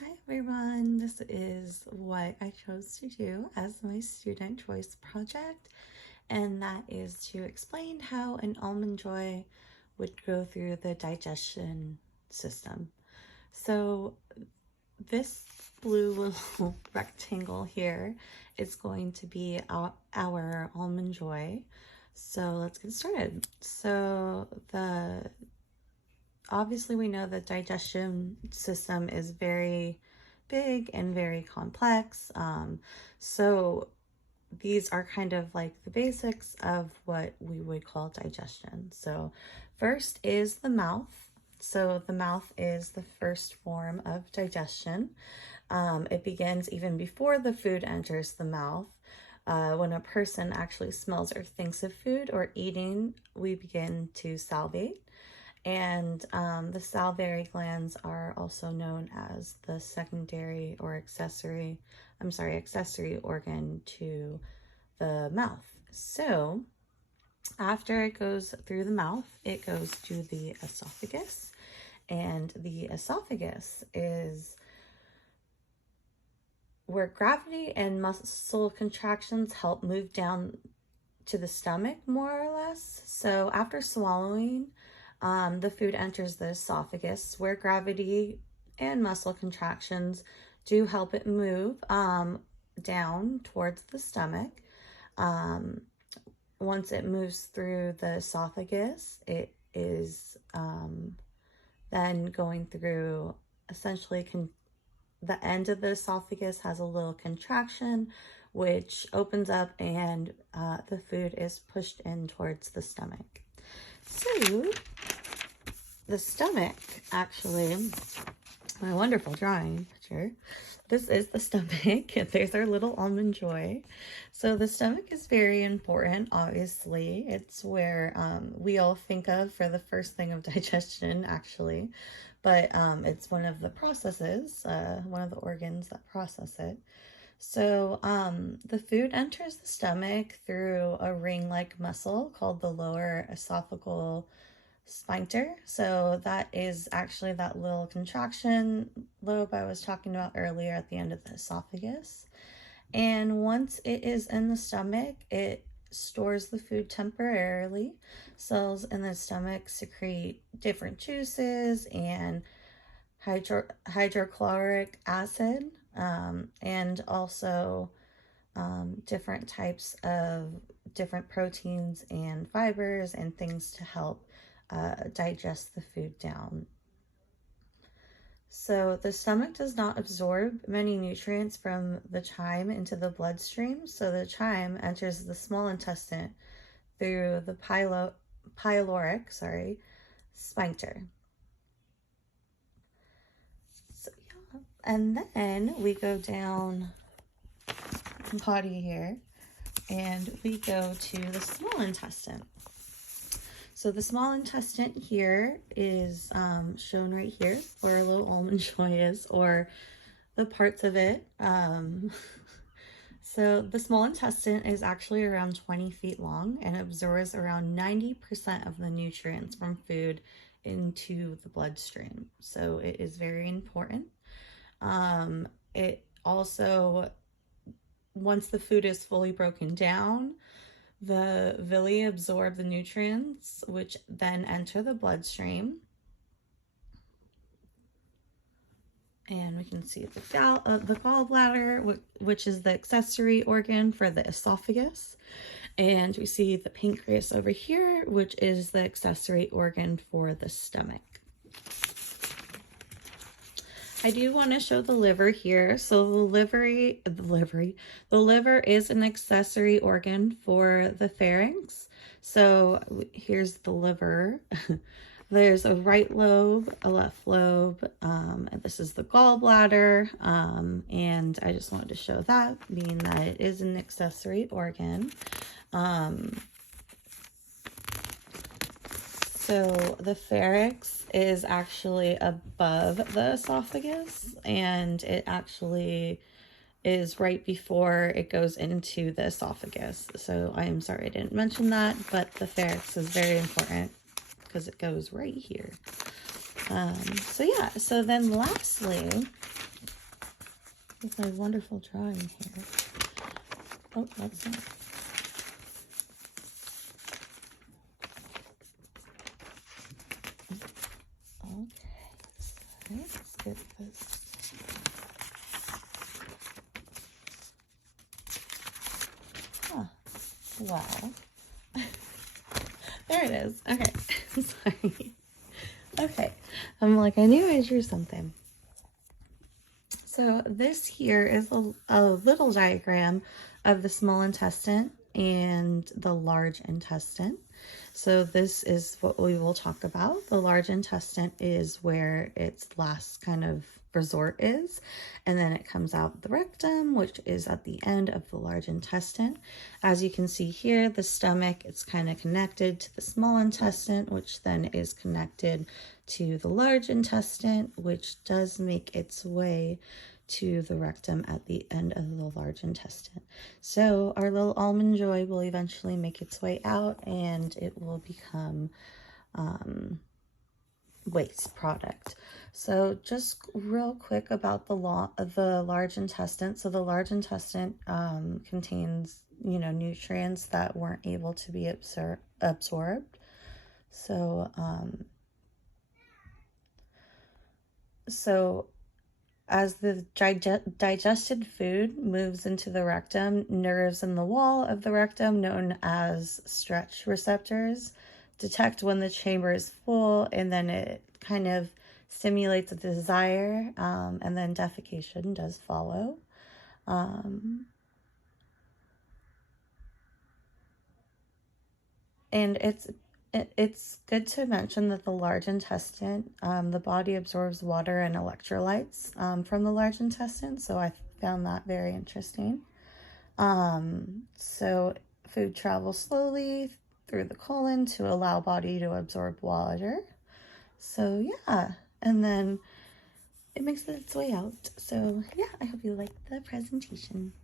Hi everyone, this is what I chose to do as my student choice project, and that is to explain how an almond joy would go through the digestion system. So this blue little rectangle here is going to be our almond joy. So let's get started. Obviously we know the digestion system is very big and very complex. So these are kind of like the basics of what we would call digestion. So first is the mouth. So the mouth is the first form of digestion. It begins even before the food enters the mouth. When a person actually smells or thinks of food or eating, we begin to salivate. And the salivary glands are also known as the secondary or accessory organ to the mouth. So after it goes through the mouth, it goes to the esophagus. And the esophagus is where gravity and muscle contractions help move down to the stomach, more or less. So after swallowing, the food enters the esophagus, where gravity and muscle contractions do help it move down towards the stomach. Once it moves through the esophagus, it is then going through essentially the end of the esophagus has a little contraction which opens up and the food is pushed in towards the stomach. So the stomach, actually, my wonderful drawing picture, this is the stomach. There's our little almond joy. So the stomach is very important, obviously. It's where we all think of for the first thing of digestion, actually. But it's one of the processes, one of the organs that process it. So the food enters the stomach through a ring-like muscle called the lower esophageal sphincter. So that is actually that little contraction lobe I was talking about earlier at the end of the esophagus. And once it is in the stomach, it stores the food temporarily. Cells in the stomach secrete different juices and hydrochloric acid, and also different types of different proteins and fibers and things to help digest the food down. So the stomach does not absorb many nutrients from the chyme into the bloodstream. So the chyme enters the small intestine through the pyloric sphincter. So, yeah. And then we go down the body here and we go to the small intestine. So the small intestine here is shown right here where a little almond joy is, or the parts of it. So the small intestine is actually around 20 feet long and absorbs around 90% of the nutrients from food into the bloodstream. So it is very important. It also, once the food is fully broken down, the villi absorb the nutrients, which then enter the bloodstream. And we can see the gallbladder, which is the accessory organ for the esophagus. And we see the pancreas over here, which is the accessory organ for the stomach. I do want to show the liver here. So the liver is an accessory organ for the pharynx. So here's the liver. There's a right lobe, a left lobe, and this is the gallbladder. And I just wanted to show that, being that it is an accessory organ. So the pharynx is actually above the esophagus, and it actually is right before it goes into the esophagus. So I am sorry I didn't mention that, but the pharynx is very important because it goes right here. So yeah, so then lastly, with my wonderful drawing here. Oh, that's not. Okay, so let's get this. Huh. Well, there it is. Okay, sorry. Okay, I'm like, I knew I drew something. So this here is a little diagram of the small intestine and the large intestine. So this is what we will talk about. The large intestine is where its last kind of resort is, and then it comes out the rectum, which is at the end of the large intestine. As you can see here, the stomach, it's kind of connected to the small intestine, which then is connected to the large intestine, which does make its way to the rectum at the end of the large intestine. So our little almond joy will eventually make its way out, and it will become waste product. So just real quick about the large intestine. So the large intestine contains, nutrients that weren't able to be absorbed. So as the digested food moves into the rectum, nerves in the wall of the rectum, known as stretch receptors, detect when the chamber is full, and then it kind of stimulates a desire, and then defecation does follow. And it's good to mention that the large intestine, the body absorbs water and electrolytes from the large intestine, so I found that very interesting. So food travels slowly through the colon to allow body to absorb water. So yeah, and then it makes its way out. So yeah, I hope you liked the presentation.